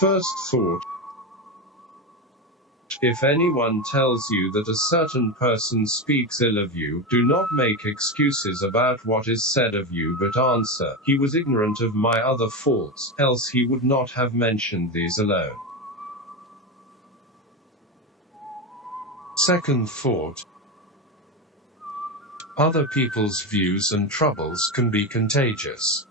First thought. If anyone tells you that a certain person speaks ill of you, do not make excuses about what is said of you, but answer, "He was ignorant of my other faults, else he would not have mentioned these alone." Second thought. Other people's views and troubles can be contagious.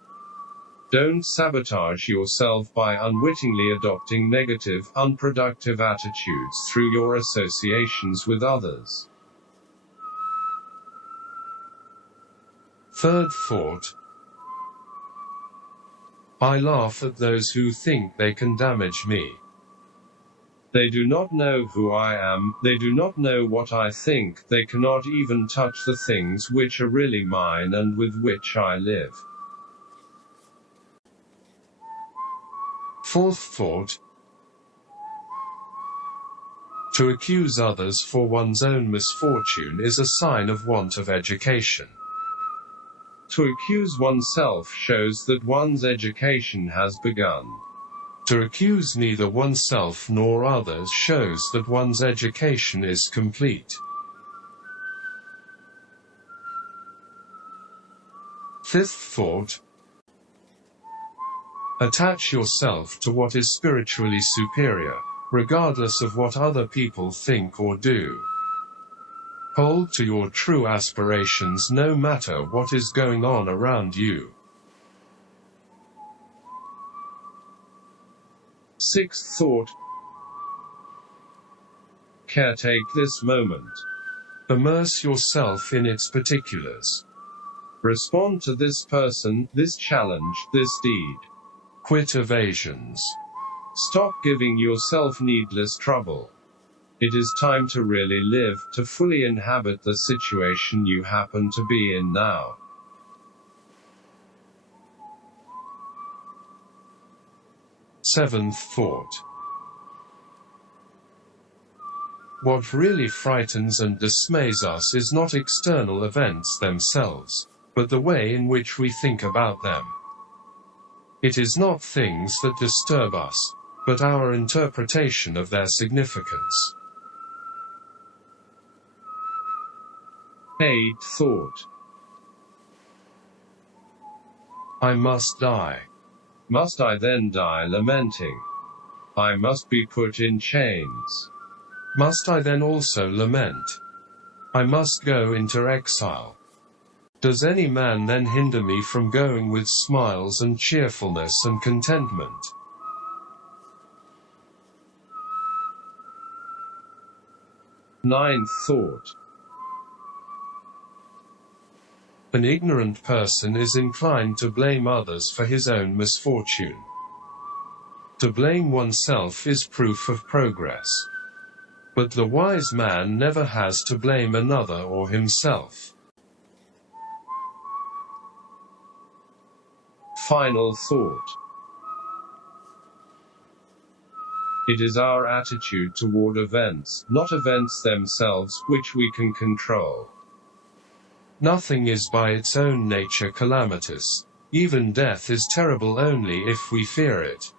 Don't sabotage yourself by unwittingly adopting negative, unproductive attitudes through your associations with others. Third thought. I laugh at those who think they can damage me. They do not know who I am, they do not know what I think, they cannot even touch the things which are really mine and with which I live. Fourth thought. To accuse others for one's own misfortune is a sign of want of education. To accuse oneself shows that one's education has begun. To accuse neither oneself nor others shows that one's education is complete. Fifth thought. Attach yourself to what is spiritually superior, regardless of what other people think or do. Hold to your true aspirations no matter what is going on around you. Sixth thought. Caretake this moment. Immerse yourself in its particulars. Respond to this person, this challenge, this deed. Quit evasions. Stop giving yourself needless trouble. It is time to really live, to fully inhabit the situation you happen to be in now. Seventh thought. What really frightens and dismays us is not external events themselves, but the way in which we think about them. It is not things that disturb us, but our interpretation of their significance. Eighth thought. I must die. Must I then die lamenting? I must be put in chains. Must I then also lament? I must go into exile. Does any man then hinder me from going with smiles and cheerfulness and contentment? Ninth thought. An ignorant person is inclined to blame others for his own misfortune. To blame oneself is proof of progress. But the wise man never has to blame another or himself. Final thought. It is our attitude toward events, not events themselves, which we can control. Nothing is by its own nature calamitous. Even death is terrible only if we fear it.